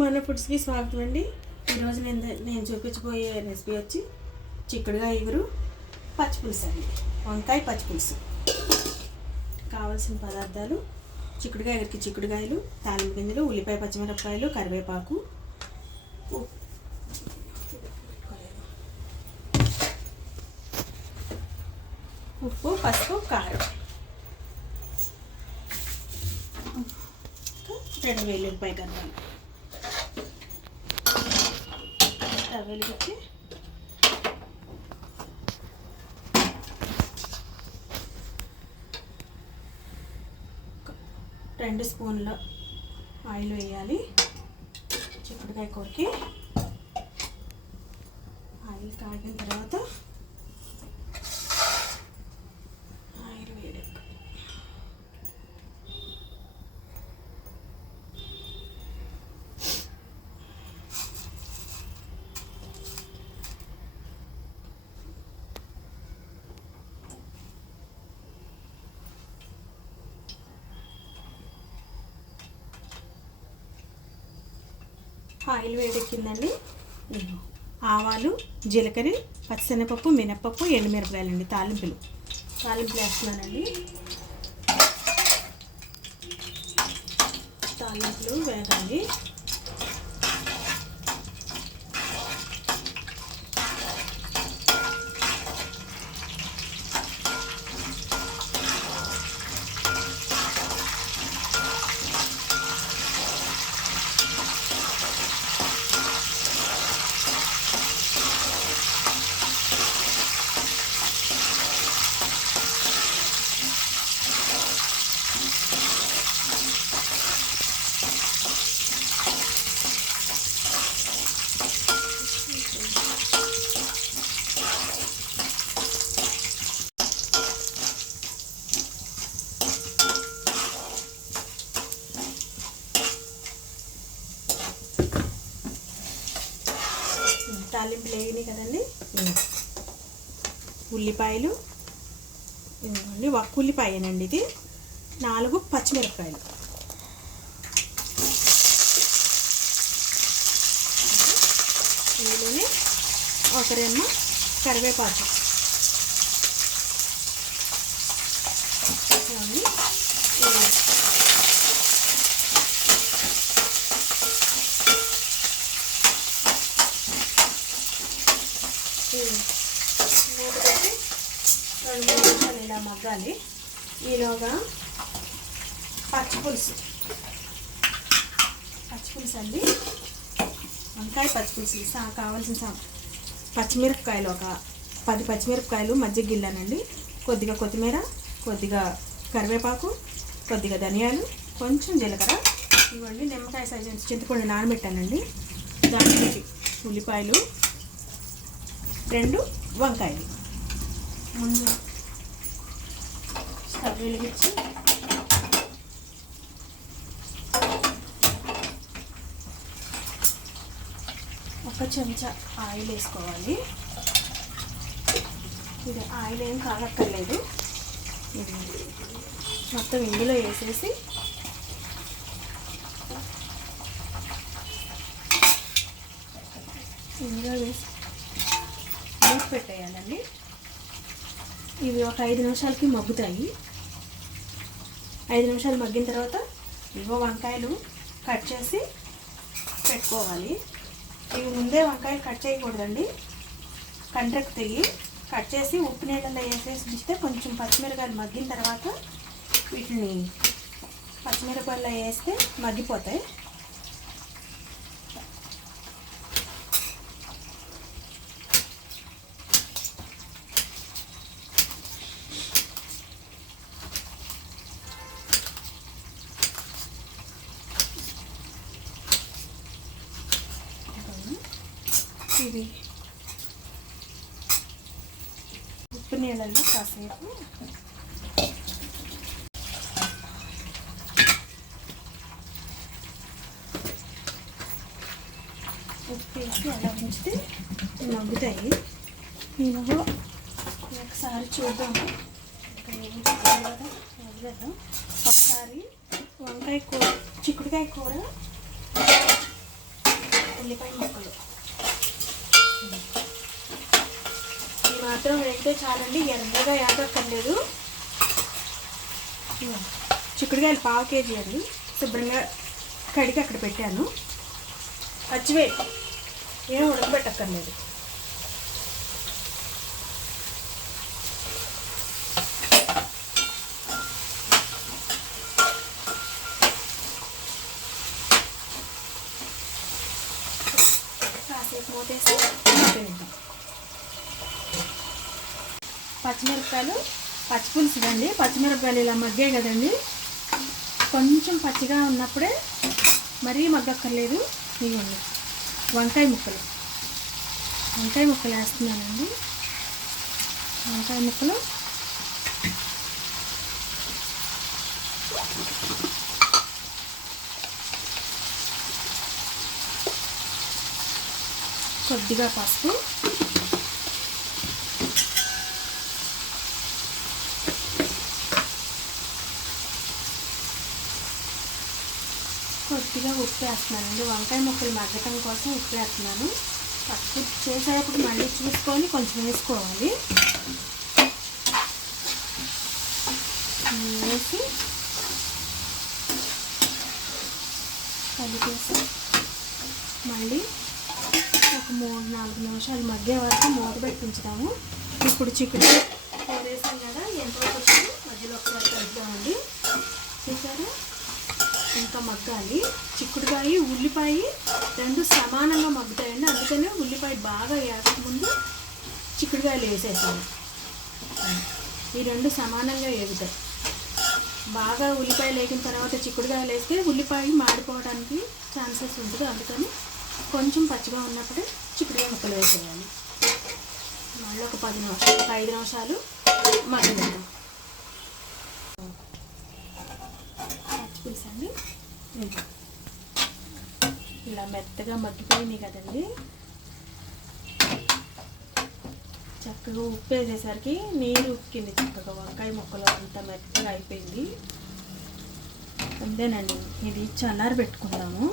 మన ఫుడ్స్కి స్వాగతం అండి. ఈరోజు నేను చూపించబోయే రెసిపీ వచ్చి చిక్కుడుకాయ ఇగురు పచ్చిపులుసు అండి. వంకాయ పచ్చిపులుసు. కావాల్సిన పదార్థాలు: చిక్కుడుకాయ ఇగురికి చిక్కుడుకాయలు, తాలింపు గింజలు, ఉల్లిపాయ, పచ్చిమిరపకాయలు, కరివేపాకు, ఉప్పు, పసుపు, కారం, 2 వెల్లుల్లిపాయ గర్భాలు. స్టవ్ వెలిగించి ఒక 2 స్పూన్ల ఆయిల్ వేయాలి. చిక్కుడుకాయ కూరకి ఆయిల్ కాగిన తర్వాత ఆయిల్ వేడి ఆయిల్ వేడెక్కిందండి. ఆవాలు, జీలకర్ర, పచ్చిశనగపప్పు, మినప్పప్పు, ఎండుమిరపకాయలండి. తాలింపులు వేస్తున్నానండి. తాలింపులు వేగాలి. తాలింపులు వేగినాయి కదండి. ఉల్లిపాయలు ఇవ్వండి, ఒక్క ఉల్లిపాయనండి ఇది. 4 పచ్చిమిరపకాయలు, ఇందులోనే 1 రెమ్మ కరివేపాకు, మూడు పెట్టి 2-3 నిమిషాలు ఇలా మగ్గాలి. ఈలోగా పచ్చిపులుసు అండి. వంకాయ పచ్చిపులుసు కావాల్సిన పచ్చిమిరపకాయలు ఒక 10 పచ్చిమిరపకాయలు, మజ్జిగ గిల్లానండి. కొద్దిగా కొత్తిమీర, కొద్దిగా కరివేపాకు, కొద్దిగా ధనియాలు, కొంచెం జీలకర్ర. ఇవ్వండి నిమ్మకాయ సైజు చింతపండు నానబెట్టానండి. దానికి ఉల్లిపాయలు, 2 వంకాయలు. ముందు స్టవ్ వెలిగించి ఒక చెంచా ఆయిల్ వేసుకోవాలి. ఇది ఆయిల్ ఏం కాగక్కర్లేదు. ఇది మొత్తం ఇందులో వేసేసి ఇందులో వేసి మూత పెట్టేయాలండి. ఇవి ఒక 5 నిమిషాలకి మగ్గుతాయి. 5 నిమిషాలు మగ్గిన తర్వాత ఇవో వంకాయలు కట్ చేసి పెట్టుకోవాలి. ఇవి ముందే వంకాయలు కట్ చేయకూడదండి. కంట్రెక్ట్ తెగి కట్ చేసి ఉప్పు నీళ్ళలో వేసేసి ఉంచితే కొంచెం పచ్చిమిరపకాయలు మగ్గిన తర్వాత వీటిని పచ్చిమిరపకాయలు వేస్తే మగ్గిపోతాయి. ఇది ఉప్పు నీళ్ళల్లో కాసేపు ఉప్పు వేసి అలా ఉంచితే మగ్గుతాయి. నేను ఒకసారి చూద్దాము. ఒకసారి వంకాయ కూర, చిక్కుడుకాయ కూర ఉల్లిపాయ ముక్కలు ఈ మాత్రం వేస్తే చాలండి, ఎర్రగా ఏగక్కర్లేదు. చిక్కుడుకాయలు 1/2 కేజీ అండి, శుభ్రంగా కడిగి అక్కడ పెట్టాను. పచ్చివే, ఏం ఉడకబెట్టక్కర్లేదు. కాసేపు మూతేసి మగ్గనిద్దాం. పచ్చిమిరపకాయలు పచ్చిపులుసు అండి. పచ్చిమిరపకాయలు ఇలా మగ్గాయి కదండి, కొంచెం పచ్చిగా ఉన్నప్పుడే మరీ మగ్గక్కర్లేదు. ఇవ్వండి వంకాయ ముక్కలు వేస్తున్నానండి. వంకాయ ముక్కలు కొద్దిగా పసుపు, కొద్దిగా ఉప్పు వేస్తున్నానండి. వంకాయ ముక్కలు మగ్గటం కోసం ఉప్పు వేస్తున్నాను. పప్పు చేసేటప్పుడు మళ్ళీ చూసుకొని కొంచెం వేసుకోవాలి. వేసి కలిపేసి మళ్ళీ ఒక 3-4 నిమిషాలు మగ్గే వరకు మూత పెట్టించుదాము. ఇప్పుడు చికెన్ కూర వేసాం కదా, ఎంతవరకు వచ్చింది మధ్యలో ఒకసారి కలుపుదామండి. చూసారా, ఇంకా మగ్గాలి. చిక్కుడుకాయ ఉల్లిపాయ 2 సమానంగా మగ్గుతాయండి, అందుకనే ఉల్లిపాయ బాగా వేయకముందు చిక్కుడుకాయలు వేసేసాను. ఈ 2 సమానంగా వేగుతాయి. బాగా ఉల్లిపాయలు వేగిన తర్వాత చిక్కుడుకాయలు వేస్తే ఉల్లిపాయ మాడిపోవడానికి ఛాన్సెస్ ఉంటుంది, అందుకని కొంచెం పచ్చిగా ఉన్నప్పుడే చిక్కుడుకాయ ముక్కలు వేసేయాలి. మళ్ళీ ఒక 5 నిమిషాలు మగ్గనిద్దాం. పచ్చిపులుసు అండి ఇలా మెత్తగా మగ్గిపోయినాయి కదండి. చక్కగా ఉప్పు వేసేసరికి నీరు ఉక్కింది చక్కగా, వంకాయ ముక్కలు అంతా మెత్తగా అయిపోయింది. అంతేనండి, ఇది చల్లారి పెట్టుకుందాము.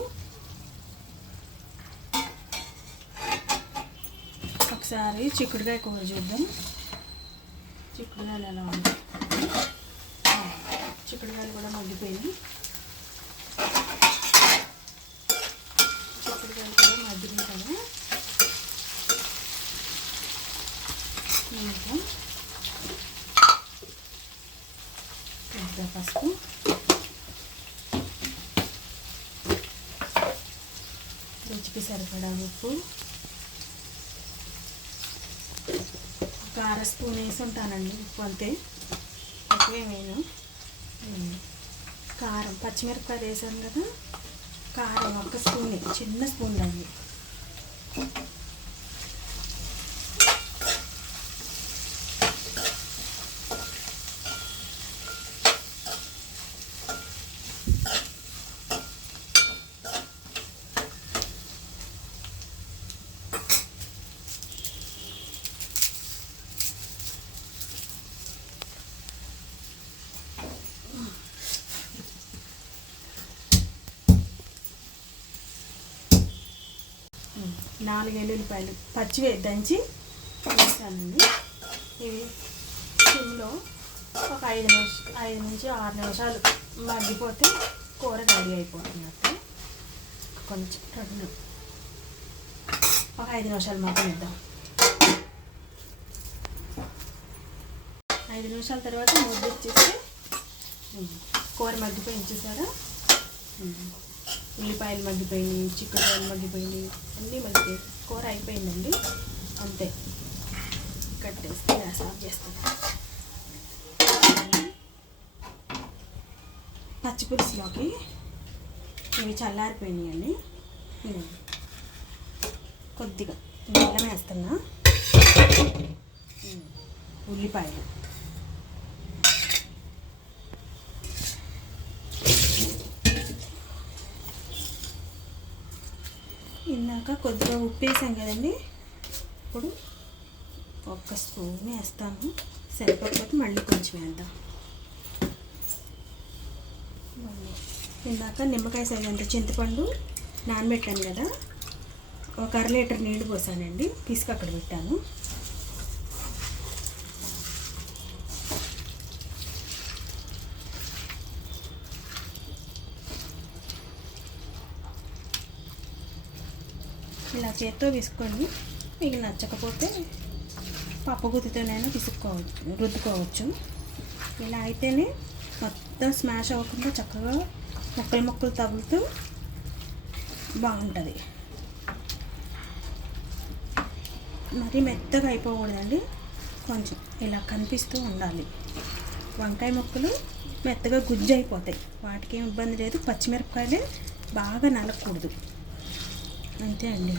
ఒకసారి చిక్కుడుకాయ కూర చూద్దాం. చిక్కుడుకాయలు ఎలా ఉంది, చిక్కుడుకాయలు కూడా మగ్గిపోయింది. చిక్కుడుకాయలు కూడా మగ్గినాయి కదా, ఇంకా పసుపు, రుచికి సరిపడా ఉప్పు, ఒక 1/2 స్పూన్ వేసి ఉంటానండి ఉప్పు, అంతే, ఎక్కువేమేను. కారం, పచ్చిమిరపకాయలు వేసాను కదా, కారం 1 స్పూన్, చిన్న స్పూన్ అండి. నాలుగు ఎల్లుల్లిపాయలు పచ్చివే దంచి వేసానండి. ఇవి సిమ్లో ఒక 5 నుంచి 6 నిమిషాలు మగ్గిపోతే కూర రెడీ అయిపోతున్నట్టు. కొంచెం ఒక 5 నిమిషాలు మగ్గనిద్దాం. 5 నిమిషాల తర్వాత మూత ఇచ్చేస్తే కూర మగ్గిపోయింది. చూసారా, ఉల్లిపాయలు మగ్గిపోయినాయి, చిక్కుడుకాయలు మగ్గిపోయినాయి, అన్నీ మగ్గిపోయి కూర అయిపోయిందండి. అంతే, కట్టేస్తే గ్యాస్ ఆఫ్ చేస్తాను. పచ్చిపులుసులోకి ఇవి చల్లారిపోయినాయండి. కొద్దిగా బెల్లం వేస్తున్నా, ఉల్లిపాయలు, ఇందాక కొద్దిగా ఉప్పు వేసాం కదండి, ఇప్పుడు 1 స్పూన్ వేస్తాము. సరిపోకపోతే మళ్ళీ కొంచెం వేద్దాం. ఇందాక నిమ్మకాయ సైజ్ అంత చింతపండు నానబెట్టాను కదా, ఒక 1/2 లీటర్ నీళ్ళు పోసానండి, పిసికి అక్కడ పెట్టాను. ఇలా చేత్తో విసుకోండి, మీకు నచ్చకపోతే పప్పు గుత్తితోనైనా రుద్దుకోవచ్చు. ఇలా అయితేనే మొత్తం స్మాష్ అవ్వకుండా చక్కగా ముక్కలు తగులుతూ బాగుంటుంది. మరి మెత్తగా అయిపోకూడదండి, కొంచెం ఇలా కనిపిస్తూ ఉండాలి. వంకాయ ముక్కలు మెత్తగా గుజ్జు అయిపోతాయి, వాటికి ఏం ఇబ్బంది లేదు. పచ్చిమిరపకాయలే బాగా నలగకూడదు, అంతే అండి.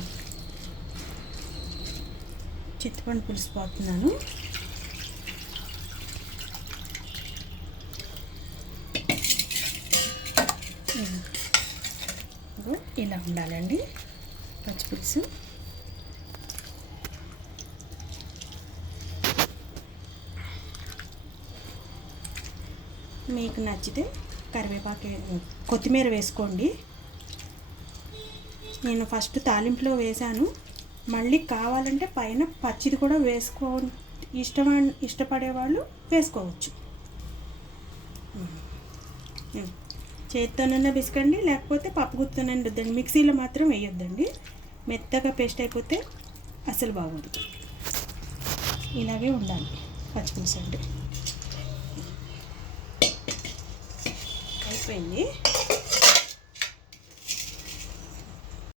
చింతపండు పులుసు పోతున్నాను. ఇలా ఉండాలండి పచ్చిపులుసు. మీకు నచ్చితే కొత్తిమీర వేసుకోండి. నేను ఫస్ట్ తాలింపులో వేసాను, మళ్ళీ కావాలంటే పైన పచ్చిది కూడా ఇష్టపడే వాళ్ళు వేసుకోవచ్చు. చేతితోనైనా బిసకండి, లేకపోతే పప్పు గుత్తోనైనా రుద్దండి. మిక్సీలో మాత్రం వేయొద్దండి, మెత్తగా పేస్ట్ అయిపోతే అసలు బాగోదు. ఇలాగే ఉండాలి పచ్చిపులుసు అంటే. అయిపోయింది.